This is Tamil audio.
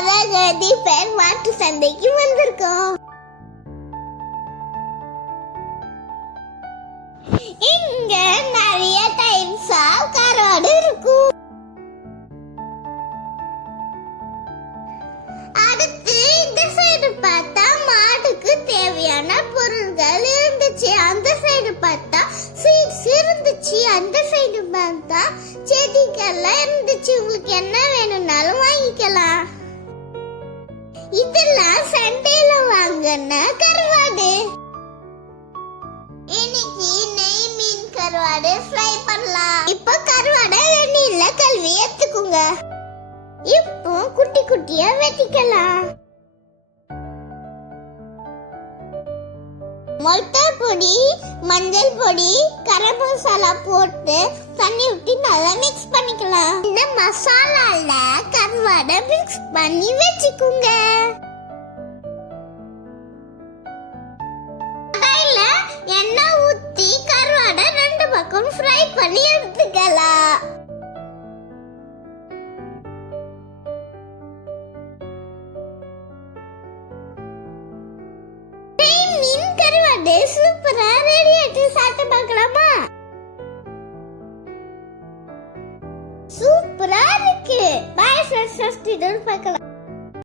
இப்போதான் பேர் மாட்டு சந்தைக்கு வந்திருக்கோம். இங்க நிறைய டைப்ஸ் ஆஃப் கருவாடு இருக்கும். அடுத்து இந்த சைடு பார்த்தா மாட்டுக்கு தேவையான பொருட்கள் இருந்துச்சு. அந்த சைடு பார்த்தா சீட்ஸ் இருந்துச்சு. அந்த சைடு பார்த்தா செடிகள்லாம் இருந்துச்சு. உங்களுக்கு என்ன வேணும்னாலும் வாங்கிக்கலாம். இதெல்லாம் சண்டையில வாங்கின கருவாடு. இன்னைக்கு நெய் மீன் கருவாடு ஃப்ரை பண்ணலாம். இப்போ கருவாடை எண்ணெயில கழுவி எடுத்துக்கோங்க. இப்போ குட்டி குட்டியா வெட்டிக்கலாம். மிளகா பொடி, மஞ்சள் பொடி, கரம் மசாலா போட்டு தண்ணி ஊற்றி நல்லா மிக்ஸ் பண்ணிக்கலாம். இந்த மசாலால கருவாடை மிக்ஸ் பண்ணி வச்சுக்கோங்க. கடாயில எண்ணெய் ஊற்றி கருவாடை ரெண்டு பக்கம் ஃப்ரை பண்ணி எடுத்துக்கலாம். மீன் கருவாடு சூப்பரா ரெடி ஆயிட்டு சாப்பிட்டு பார்க்கலாமா? சூப்பரா இருக்கு. பாய் ஃப்ரெண்ட்ஸ், பார்க்கலாம்.